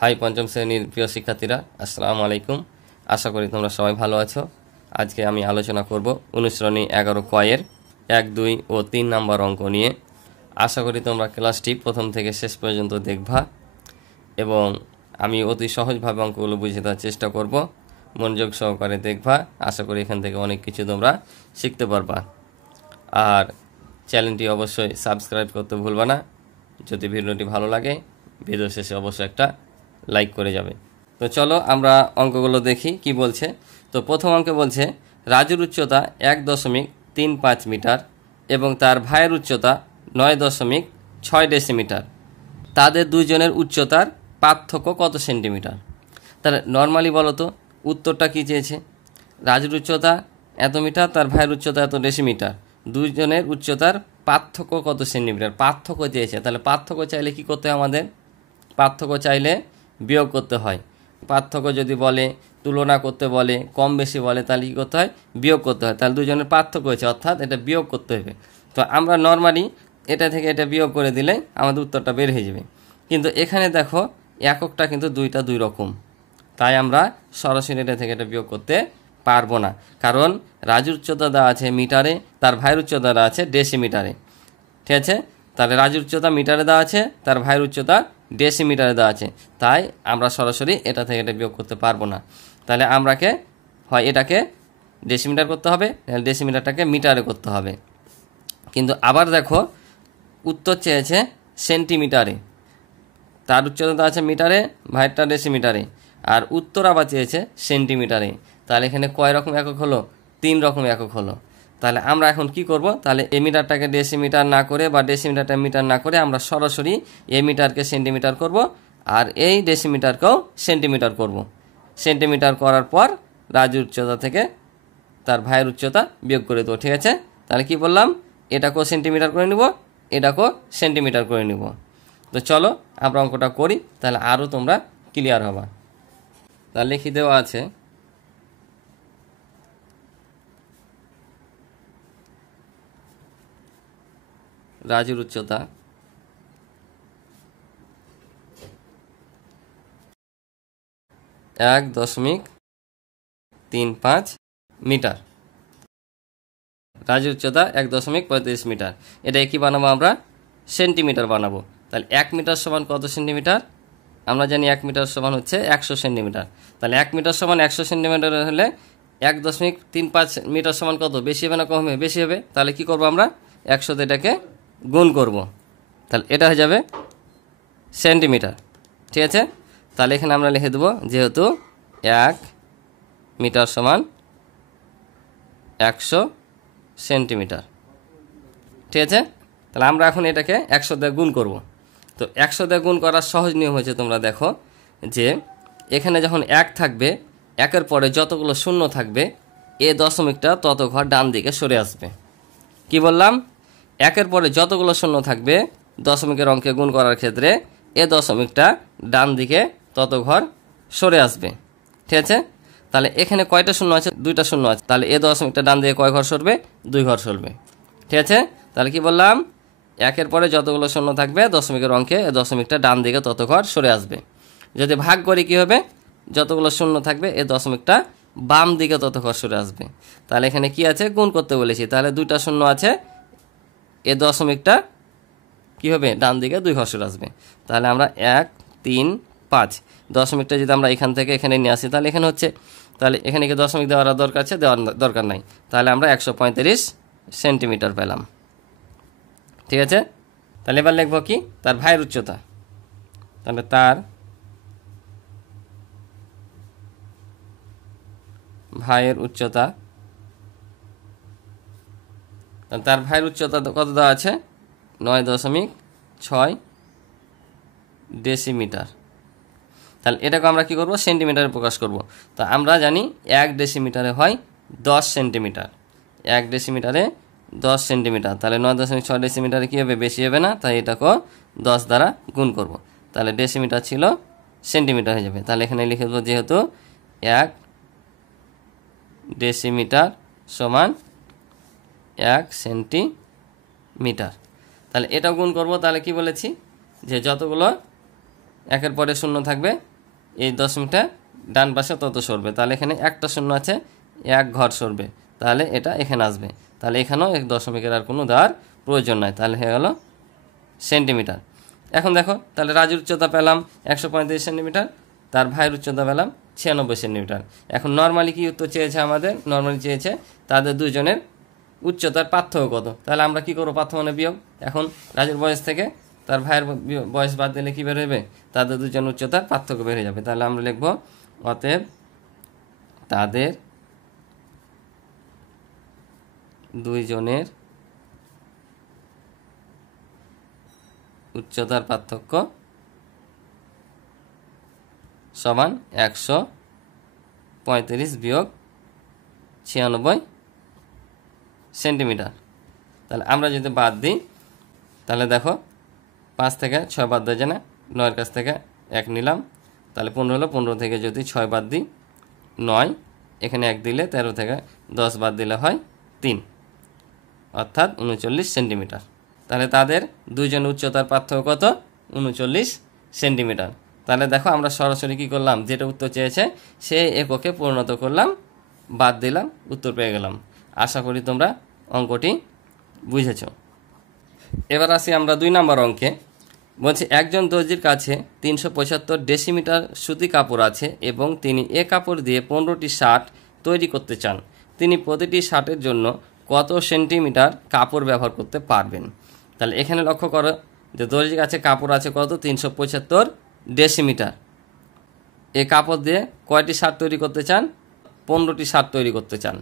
High পঞ্চম শ্রেণীর প্রিয় শিক্ষার্থীরা, আসসালামু আলাইকুম। আশা করি তোমরা সবাই ভালো আছো। আজকে আমি আলোচনা করব অনুশীলনী 11 কয়ের 1, 2 ও 3 নম্বর অঙ্ক নিয়ে। আশা করি তোমরা ক্লাসটি প্রথম থেকে শেষ পর্যন্ত দেখবা এবং আমি অতি সহজভাবে অঙ্কগুলো বুঝিয়ে দেওয়ার চেষ্টা করব। মনোযোগ সহকারে দেখবা, আশা করি এখান থেকে অনেক কিছু তোমরা শিখতে পারবা। আর চ্যানেলটি অবশ্যই সাবস্ক্রাইব করতে ভুলবা না। যদি ভিডিওটি ভালো লাগে ভিডিও শেষে অবশ্যই একটা লাইক করে যাবে। তো চলো আমরা অঙ্কগুলো দেখি কি বলছে। তো প্রথম অঙ্কে বলছে রাজুর উচ্চতা 1.35 মিটার এবং তার ভাইয়ের উচ্চতা 9.6 ডেসিমিটার। তাদের দুইজনের উচ্চতার পার্থক্য কত সেন্টিমিটার? তাহলে নর্মালি বলো তো উত্তরটা কী চেয়েছে? রাজুর উচ্চতা এত মিটার, তার ভাইয়ের উচ্চতা এত ডেসিমিটার, দুইজনের উচ্চতার পার্থক্য কত সেন্টিমিটার। পার্থক্য চেয়েছে, তাহলে পার্থক্য চাইলে কি করতে হয় আমাদের? পার্থক্য চাইলে বিয়োগ করতে হয়। পার্থক্য যদি বলে, তুলনা করতে বলে, কম বেশি বলে, তাহলে কী করতে হয়? বিয়োগ করতে হয়। তাহলে দুজনের পার্থক্য হয়েছে, অর্থাৎ এটা বিয়োগ করতে হবে। তো আমরা নর্মালি এটা থেকে এটা বিয়োগ করে দিলে আমাদের উত্তরটা বের হয়ে যাবে। কিন্তু এখানে দেখো এককটা কিন্তু দুইটা দুই রকম, তাই আমরা সরাসরি এটা থেকে এটা বিয়োগ করতে পারবো না। কারণ রাজুর উচ্চতা দেওয়া আছে মিটারে, তার ভাইয়ের উচ্চতা দেওয়া আছে ডেসিমিটারে। ঠিক আছে, তাহলে রাজুর উচ্চতা মিটারে দেওয়া আছে, তার ভাইয়ের উচ্চতা ডেসিমিটারে দেওয়া আছে, তাই আমরা সরাসরি এটা থেকে এটা বিয়োগ করতে পারবো না। তাহলে আমরাকে হয় এটাকে ডেসিমিটার করতে হবে, নাহলে ডেসিমিটারটাকে মিটারে করতে হবে। কিন্তু আবার দেখো উত্তর চেয়েছে সেন্টিমিটারে, তার উচ্চতা দেওয়া আছে মিটারে, ভাইয়েরটা ডেসিমিটারে, আর উত্তর আবার চেয়েছে সেন্টিমিটারে। তাহলে এখানে কয় রকম একক হলো? 3 রকম একক হলো। তাহলে আমরা এখন কি করব? তাহলে এ মিটারটাকে ডেসিমিটার না করে বা ডেসিমিটারটা মিটার না করে আমরা সরাসরি এ মিটারকে সেন্টিমিটার করব আর এই ডেসিমিটারকেও সেন্টিমিটার করব। সেন্টিমিটার করার পর রাজুর উচ্চতা থেকে তার ভাইয়ের উচ্চতা বিয়োগ করে দেবো। ঠিক আছে, তাহলে কি বললাম? এটাকেও সেন্টিমিটার করে নিব, এটাকেও সেন্টিমিটার করে নিব। তো চলো আমরা অঙ্কটা করি, তাহলে আরও তোমরা ক্লিয়ার হবা। তাহলে লিখে দেওয়া আছে রাজুর উচ্চতা 1.35 মিটার। রাজুর উচ্চতা 1.35 মিটার। এটা কি বানাবো আমরা? সেন্টিমিটার বানাবো। তাহলে 1 মিটার সমান কত সেন্টিমিটার? আমরা জানি 1 মিটার সমান হচ্ছে 100 সেন্টিমিটার। তাহলে 1 মিটার সমান 100 সেন্টিমিটার হলে 1.35 মিটার সমান কত? বেশি হবে না কম হবে? বেশি হবে। তাহলে কি করব আমরা? 100 দিয়ে এটাকে গুণ করব, তাহলে এটা হয়ে যাবে সেন্টিমিটার। ঠিক আছে, তাহলে এখানে আমরা লিখে দেবো যেহেতু 1 মিটার সমান 100 সেন্টিমিটার। ঠিক আছে, তাহলে আমরা এখন এটাকে 100 দিয়ে গুণ করব। তো 100 দিয়ে গুণ করার সহজ নিয়ম হয়েছে, তোমরা দেখো যে এখানে যখন 1 থাকবে, 1-এর পরে যতগুলো শূন্য থাকবে এ দশমিকটা তত ঘর ডান দিকে সরে আসবে। কি বললাম? 1-এর পরে যতগুলো শূন্য থাকবে দশমিকের অঙ্কে গুণ করার ক্ষেত্রে এ দশমিকটা ডান দিকে তত ঘর সরে আসবে। ঠিক আছে, তাহলে এখানে কয়টা শূন্য আছে? 2টা শূন্য আছে, তাহলে এ দশমিকটা ডান দিকে কয় ঘর সরবে? 2 ঘর সরবে। ঠিক আছে, তাহলে কি বললাম? 1-এর পরে যতগুলো শূন্য থাকবে দশমিকের অঙ্কে এ দশমিকটা ডান দিকে তত ঘর সরে আসবে। যদি ভাগ করি কি হবে? যতগুলো শূন্য থাকবে এ দশমিকটা বাম দিকে তত ঘর সরে আসবে। তাহলে এখানে কি আছে? গুণ করতে বলেছি, তাহলে 2টা শূন্য আছে, এ দশমিকটা কি হবে? ডান দিকে 2 ঘর সরে আসবে। তাহলে আমরা 1, 3, 5 দশমিকটা যদি আমরা এখান থেকে এখানে নিয়ে আসি তাহলে এখানে হচ্ছে, তাহলে এখানে কি দশমিক দেওয়ার দরকার আছে? দেওয়ার দরকার নাই। তাহলে আমরা 135 সেন্টিমিটার পেলাম। ঠিক আছে, তাহলে এবার লিখব কি? তার ভাইয়ের উচ্চতা। তাহলে তার ভাইয়ের উচ্চতা, তার ভাইয়ের উচ্চতা কত দেওয়া আছে? 9.6 ডেসিমিটার। তাহলে এটাকে আমরা কি করব? সেন্টিমিটারে প্রকাশ করব। তো আমরা জানি 1 ডেসিমিটারে হয় 10 সেন্টিমিটার। 1 ডেসিমিটারে 10 সেন্টিমিটার, তাহলে 9.6 ডেসিমিটারে কী হবে? বেশি হবে না, তাই এটাকেও 10 দ্বারা গুণ করব। তাহলে ডেসিমিটার ছিল সেন্টিমিটার হয়ে যাবে। তাহলে এখানে লিখে দেবো যেহেতু 1 ডেসিমিটার সমান 1 সেন্টিমিটার। তাহলে এটাও গুণ করব। তাহলে কি বলেছি? যে যতগুলো একের পরে শূন্য থাকবে, এই দশমিকটা ডান পাশে তত সরবে, তাহলে এখানে একটা শূন্য আছে, এক ঘর সরবে, তাহলে এটা এখানে আসবে, তাহলে এখানেও এক দশমিকের আর কোনো দেওয়ার প্রয়োজন নাই, তাহলে হয়ে গেল সেন্টিমিটার। এখন দেখো, তাহলে রাজুর উচ্চতা পেলাম 135 সেন্টিমিটার, তার ভাইয়ের উচ্চতা পেলাম 96 সেন্টিমিটার। এখন নর্মালি কি উত্তর চেয়েছে আমাদের? নর্মালি চেয়েছে তাদের দুজনের উচ্চতার পার্থক্য কত। তাহলে আমরা কি করবো? পার্থক্য মানে বিয়োগ। এখন রাজুর বয়স থেকে তার ভাইয়ের বয়স বাদ দিলে কী বের হবে? তাদের দুজন উচ্চতার পার্থক্য বেড়ে যাবে। তাহলে আমরা লিখব অতএব তাদের দুইজনের উচ্চতার পার্থক্য সমান 135 বিয়োগ 96 সেন্টিমিটার। তাহলে আমরা যদি বাদ দিই, তাহলে দেখো 5 থেকে 6 বাদ দেওয়া যায় না, 9-এর কাছ থেকে 1 নিলাম, তাহলে 15 হলো। 15 থেকে যদি 6 বাদ দিই 9, এখানে 1 দিলে 13 থেকে 10 বাদ দিলে হয় 3, অর্থাৎ 39 সেন্টিমিটার। তাহলে তাদের দুইজন উচ্চতার পার্থক্য কত? 39 সেন্টিমিটার। তাহলে দেখো আমরা সরাসরি কী করলাম? যেটা উত্তর চেয়েছে সেই এককে পরিণত করলাম, বাদ দিলাম, উত্তর পেয়ে গেলাম। আশা করি তোমরা অঙ্কটি বুঝেছ। এবার আসি আমরা 2 নম্বর অঙ্কে। বলছে একজন দর্জির কাছে 375 ডেসিমিটার সুতি কাপড় আছে এবং তিনি এ কাপড় দিয়ে 15টি শার্ট তৈরি করতে চান। তিনি প্রতিটি শার্টের জন্য কত সেন্টিমিটার কাপড় ব্যবহার করতে পারবেন? তাহলে এখানে লক্ষ্য করো যে দর্জির কাছে কাপড় আছে কত? 375 ডেসিমিটার। এই কাপড় দিয়ে কয়টি শার্ট তৈরি করতে চান? 15টি শার্ট তৈরি করতে চান।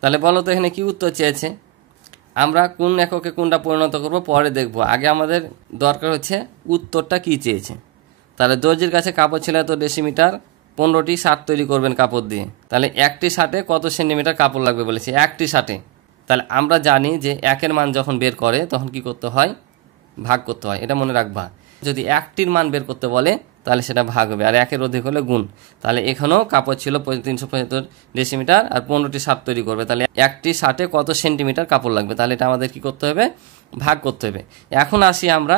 তাহলে বলো তো এখানে কি উত্তর চেয়েছে? আমরা কোন এককে কোনটা পরিণত করব পরে দেখব, আগে আমাদের দরকার হচ্ছে উত্তরটা কি চেয়েছে। তাহলে দর্জির কাছে কাপড় ছিল এত ডেসিমিটার, 15টি শার্ট তৈরি করবেন কাপড় দিয়ে। তাহলে একটি শার্টে কত সেন্টিমিটার কাপড় লাগবে বলেছি? একটি শার্টে। তাহলে আমরা জানি যে একের মান যখন বের করে তখন কি করতে হয়? ভাগ করতে হয়, এটা মনে রাখবা। যদি একটির মান বের করতে বলে তাহলে সেটা ভাগ হবে, আর একের অধিক হলে গুণ। তাহলে এখানেও কাপড় ছিল 375 ডেসিমিটার আর 15টি শার্ট তৈরি করবে, তাহলে একটি শার্টে কত সেন্টিমিটার কাপড় লাগবে? তাহলে এটা আমাদের কি করতে হবে? ভাগ করতে হবে। এখন আসি আমরা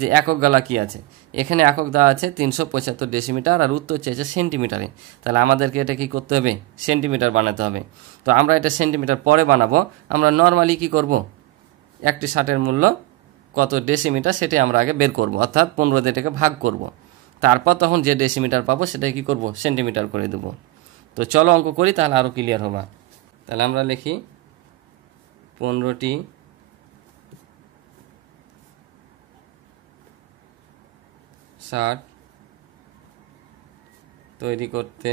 যে একক গলা কি আছে। এখানে একক দেওয়া আছে 375 ডেসিমিটার আর উত্তর চেয়েছে সেন্টিমিটারে। তাহলে আমাদেরকে এটা কি করতে হবে? সেন্টিমিটার বানাতে হবে। তো আমরা এটা সেন্টিমিটার পরে বানাবো। আমরা নর্মালি কি করব? একটি শার্টের মূল্য কত ডেসিমিটার সেটাই আমরা আগে বের করব, অর্থাৎ 15 দিয়ে এটাকে ভাগ করব। তারপর তখন যে ডেসিমিটার পাবো সেটাই কি করব? সেন্টিমিটার করে দেব। তো চলো অঙ্ক করি, তাহলে আরও ক্লিয়ার হবা। তাহলে আমরা লিখি 15টি শার্ট তৈরি করতে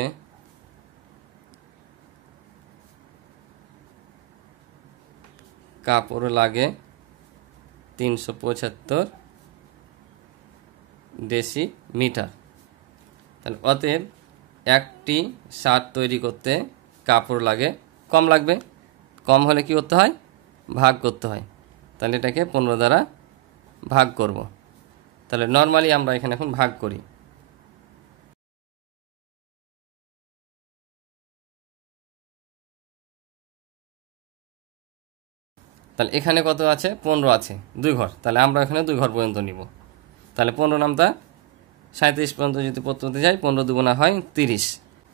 কাপড় লাগে 375 ডেসিমিটার। তাহলে অতএব একটি শার্ট তৈরি করতে কাপড় লাগে, কম লাগবে। কম হলে কি করতে হয়? ভাগ করতে হয়। তাহলে এটাকে 15 দ্বারা ভাগ করব। তাহলে নর্মালি আমরা এখানে এখন ভাগ করি। তাহলে এখানে কত আছে? 15 আছে, 2 ঘর। তাহলে আমরা এখানে 2 ঘর পর্যন্ত নিব। তাহলে 15 নামটা 37 পর্যন্ত যদি পড়তে যাই, 15 দুগুণা হয় 30।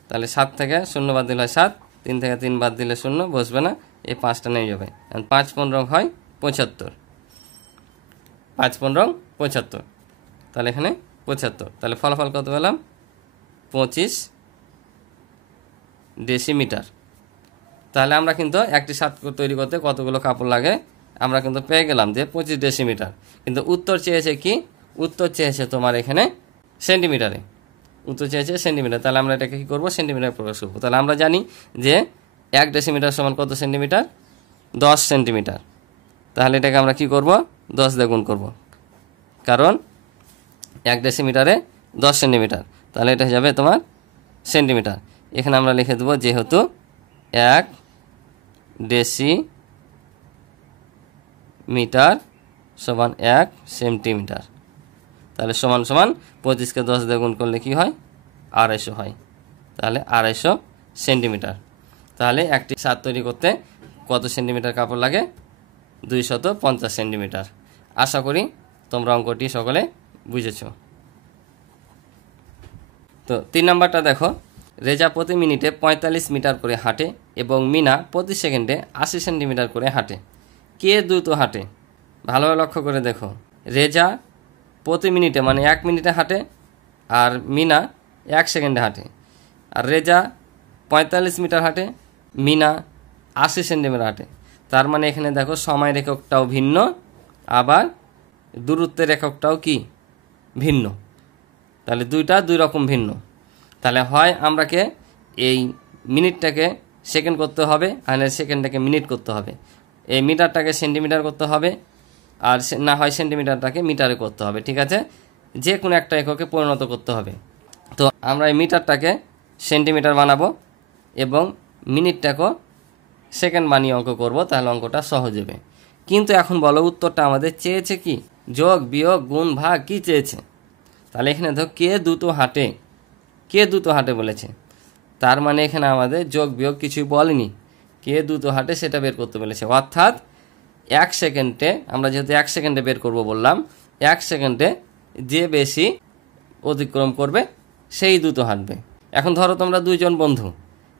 তাহলে 7 থেকে 0 বাদ দিলে হয় 7, 3 থেকে 3 বাদ দিলে 0 বসবে না, এই 5টা নেমে যাবে। 5 15 হয় 75, 5 15 75। তাহলে এখানে 75। তাহলে ফলাফল কত পেলাম? 25 ডেসিমিটার। তাহলে আমরা কিন্তু একটি শার্ট তৈরি করতে কতগুলো কাপড় লাগে আমরা কিন্তু পেয়ে গেলাম যে 25 ডেসিমিটার। কিন্তু উত্তর চেয়েছে কি? উত্তর চেয়েছে তোমার এখানে সেন্টিমিটারে। উত্তর চেয়েছে সেন্টিমিটার। তাহলে আমরা এটাকে কী করবো? সেন্টিমিটার প্রকাশ করবো। তাহলে আমরা জানি যে 1 ডেসিমিটার সমান কত সেন্টিমিটার? 10 সেন্টিমিটার। তাহলে এটাকে আমরা কি করব? 10 দিয়ে গুণ করব, কারণ 1 ডেসিমিটারে 10 সেন্টিমিটার। তাহলে এটা হয়ে যাবে তোমার সেন্টিমিটার। এখানে আমরা লিখে দেবো যেহেতু 1 ডেসিমিটার সমান 1 সেন্টিমিটার। তাহলে সমান সমান 25কে 10 দিয়ে গুণ করলে কি হয়? 250 হয়। তাহলে 250 সেন্টিমিটার। তাহলে একটি শার্ট তৈরি করতে কত সেন্টিমিটার কাপড় লাগে? 250 সেন্টিমিটার। আশা করি তোমরা অঙ্কটি সকলে বুঝেছো। তো 3 নাম্বারটা দেখো, রেজা প্রতি মিনিটে 45 মিটার করে হাঁটে এবং মিনা প্রতি সেকেন্ডে 80 সেন্টিমিটার করে হাঁটে। কে দ্রুত হাঁটে? ভালোভাবে লক্ষ্য করে দেখো, রেজা প্রতি মিনিটে মানে 1 মিনিটে হাঁটে, আর মিনা 1 সেকেন্ডে হাঁটে। আর রেজা 45 মিটার হাঁটে, মিনা 80 সেন্টিমিটার হাঁটে। তার মানে এখানে দেখো সময়ের এককটাও ভিন্ন, আবার দূরত্বের এককটাও কি ভিন্ন। তাহলে দুইটা দুই রকম ভিন্ন। তাহলে হয় আমরাকে এই মিনিটটাকে সেকেন্ড করতে হবে, আর সেকেন্ডটাকে মিনিট করতে হবে। এই মিটারটাকে সেন্টিমিটার করতে হবে, আর না হয় সেন্টিমিটারটাকে মিটারে করতে হবে। ঠিক আছে, যে কোনো একটা এককে পরিণত করতে হবে। তো আমরা এই মিটারটাকে সেন্টিমিটার বানাবো এবং মিনিটটাকেও সেকেন্ড বানিয়ে অঙ্ক করব, তাহলে অঙ্কটা সহজ হবে। কিন্তু এখন বলো, উত্তরটা আমাদের চেয়েছে কি? যোগ, বিয়োগ, গুণ, ভাগ, কি চেয়েছে? তাহলে এখানে ধর কে দ্রুত হাঁটে, কে দ্রুত হাঁটে বলেছে। তার মানে এখানে আমাদের যোগ বিয়োগ কিছুই বলেনি, কে দ্রুত হাঁটে সেটা বের করতে বলেছে। অর্থাৎ 1 সেকেন্ডে, আমরা যেহেতু 1 সেকেন্ডে বের করব বললাম, 1 সেকেন্ডে যে বেশি অতিক্রম করবে সেই দ্রুত হাঁটবে। এখন ধরো তোমরা দুইজন বন্ধু,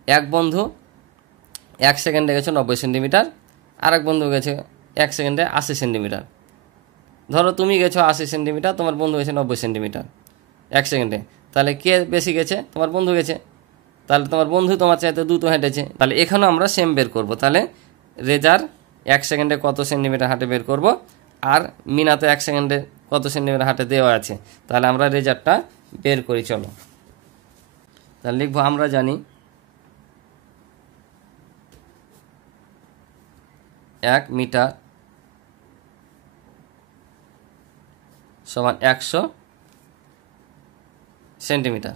এক বন্ধু 1 সেকেন্ডে গেছে 90 সেন্টিমিটার, আর এক বন্ধু গেছে 1 সেকেন্ডে 80 সেন্টিমিটার। ধরো তুমি গেছো 80 সেন্টিমিটার, তোমার বন্ধু গেছে 90 সেন্টিমিটার 1 সেকেন্ডে। তাহলে কে বেশি গেছে? তোমার বন্ধু গেছে। তাহলে তোমার বন্ধু তোমার চাইতে দ্রুত হেঁটেছে। তাহলে এখানেও আমরা সেম বের করব। তাহলে রেজার 1 সেকেন্ডে কত সেন্টিমিটার হাঁটে বের করব, আর মিনা তো 1 সেকেন্ডে কত সেন্টিমিটার হাঁটে দেওয়া আছে। তাহলে আমরা রেজারটা বের করি, চলো। তাহলে লিখবো, আমরা জানি 1 মিটার সমান 100 সেন্টিমিটার।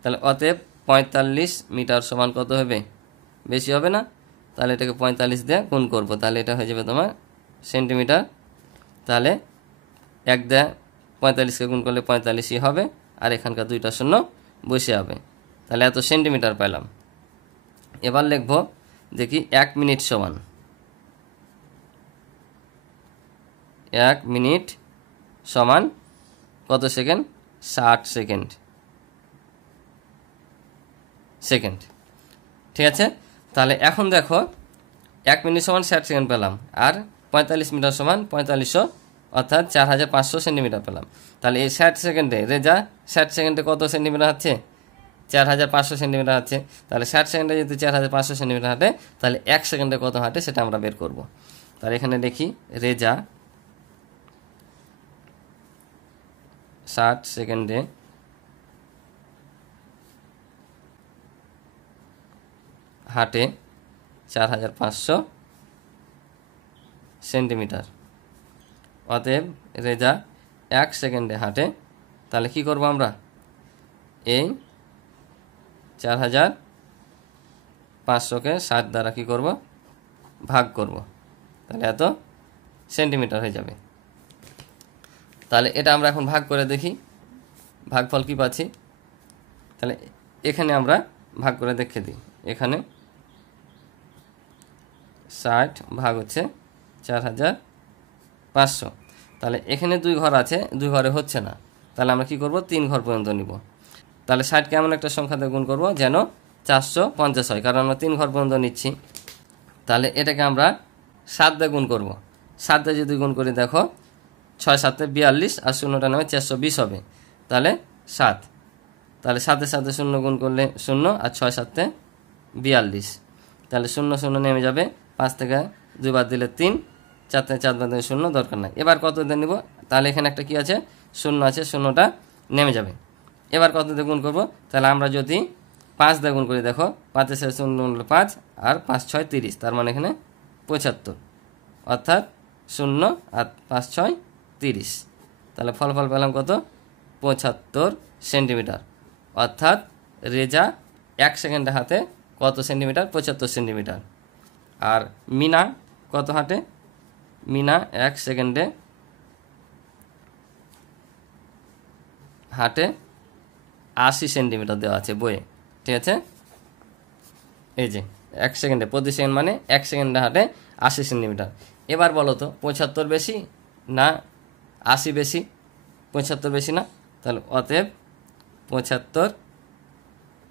তাহলে অতএব 45 মিটার সমান কত হবে? বেশি হবে না? তাহলে এটাকে 45 দিয়ে গুণ করবো, তাহলে এটা হয়ে যাবে তোমার সেন্টিমিটার। তাহলে 1 দিয়ে 45কে গুণ করলে 45ই হবে, আর এখানকার 2টা শূন্য বসে হবে। তাহলে এত সেন্টিমিটার পেলাম। এবার লিখব, দেখি 1 মিনিট সমান, 1 মিনিট সমান কত সেকেন্ড? 60 সেকেন্ড। ঠিক আছে, তাহলে এখন দেখো 1 মিনিট সমান 60 সেকেন্ড পেলাম, আর 45 মিটার সমান 4500, অর্থাৎ 4500 সেন্টিমিটার পেলাম। তাহলে এই 60 সেকেন্ডে রেজা 60 সেকেন্ডে কত সেন্টিমিটার হচ্ছে? 4500 সেন্টিমিটার আছে। তাহলে 60 সেকেন্ডে যদি 4500 সেন্টিমিটার হাঁটে, তাহলে 1 সেকেন্ডে কত হাঁটে সেটা আমরা বের করব। তাহলে এখানে দেখি, রেজা 60 সেকেন্ডে হাঁটে 4500 সেন্টিমিটার। অতএব রেজা 1 সেকেন্ডে হাঁটে। তাহলে কি করব আমরা? এই 4500কে 60 দ্বারা কি করব? ভাগ করব। তাহলে এত সেন্টিমিটার হয়ে যাবে। তাহলে এটা আমরা এখন ভাগ করে দেখি, ভাগফল কি পাচ্ছি। তাহলে এখানে আমরা ভাগ করে দেখে দিই। এখানে 60 ভাগ হচ্ছে 4500। তাহলে এখানে 2 ঘর আছে, 2 ঘরে হচ্ছে না। তাহলে আমরা কি করব? 3 ঘর পর্যন্ত নিব। তাহলে 60কে এমন একটা সংখ্যাতে গুণ করব যেন 450 হয়, কারণ আমরা 3 ঘর পর্যন্ত নিচ্ছি। তাহলে এটাকে আমরা 7 দিয়ে গুণ করব। 7 দিয়ে যদি গুণ করি, দেখো 6 7 42, আর শূন্যটা নামে 420 হবে। তাহলে 7, তাহলে 7 এর সাথে 0 গুণ করলে 0, আর 6 7 42। তাহলে 0 0 নেমে যাবে, 5 থেকে 2 বাদ দিলে 3, 4 থেকে 4 বাদ দিলে 0, দরকার নাই। এবার কত দিয়ে নিব? তাহলে এখানে একটা কি আছে? 0 আছে, 0টা নেমে যাবে। এবার কত দিয়ে গুণ করব? তাহলে আমরা যদি 5 দিয়ে গুণ করি, দেখো 5 এর সাথে 0 গুণ করলে 5, আর 5 6 30, তার মানে এখানে 75, অর্থাৎ 0 আর 5 6 30। তাহলে ফলাফল পেলাম কত? 75 সেন্টিমিটার। অর্থাৎ রেজা 1 সেকেন্ডে হাতে কত সেন্টিমিটার? 75 সেন্টিমিটার। আর মিনা কত হাঁটে? মিনা 1 সেকেন্ডে হাঁটে 80 সেন্টিমিটার দেওয়া আছে বইয়ে। ঠিক আছে, এই যে 1 সেকেন্ডে, প্রতি সেকেন্ড মানে 1 সেকেন্ডে হাঁটে 80 সেন্টিমিটার। এবার বলো তো 75 বেশি না 80 বেশি? 75 বেশি না? তাহলে অতএব 75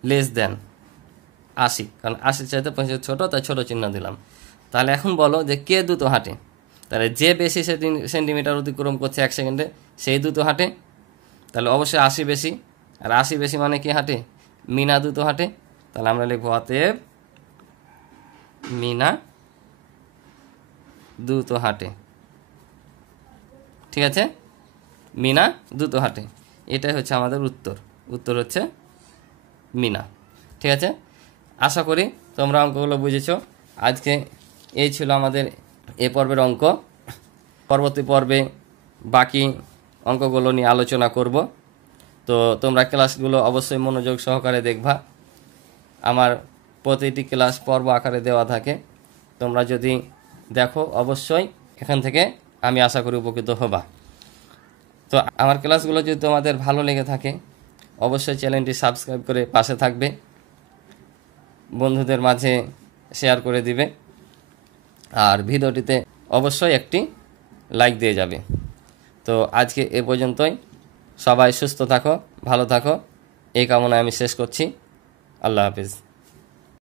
লেস দেন 80, কারণ 80 চাইতে 75 ছোটো, তাই ছোটো চিহ্ন দিলাম। তাহলে এখন বলো যে কে দ্রুত হাঁটে? তাহলে যে বেশি সেন্টিমিটার অতিক্রম করছে 1 সেকেন্ডে সেই দ্রুত হাঁটে। তাহলে অবশ্যই 80 বেশি, আর 80 বেশি মানে কি হাঁটে? মিনা দ্রুত হাঁটে। তাহলে আমরা লিখবো অতএব মিনা দ্রুত হাঁটে। ঠিক আছে, মিনা দ্রুত হাঁটে, এটাই হচ্ছে আমাদের উত্তর। উত্তর হচ্ছে মিনা। ঠিক আছে, আশা করি তোমরা অঙ্কগুলো বুঝেছো। আজকে এই ছিল আমাদের এ পর্বের অঙ্ক। পরবর্তী পর্বে বাকি অঙ্কগুলো নিয়ে আলোচনা করব। তো তোমরা ক্লাসগুলো অবশ্যই মনোযোগ সহকারে দেখবা। আমার প্রতিটি ক্লাস পর্ব আকারে দেওয়া থাকে, তোমরা যদি দেখো অবশ্যই এখান থেকে আমি আশা করি উপকৃত হবা। তো আমার ক্লাসগুলো যদি তোমাদের ভালো লেগে থাকে অবশ্যই চ্যানেলটি সাবস্ক্রাইব করে পাশে থাকবে, বন্ধুদের মাঝে শেয়ার করে দিবে, আর ভিডিওটিতে অবশ্যই একটি লাইক দিয়ে যাবে। তো আজকে এ পর্যন্তই। সবাই সুস্থ থাকো, ভালো থাকো, এই কামনায় আমি শেষ করছি। আল্লাহ হাফিজ।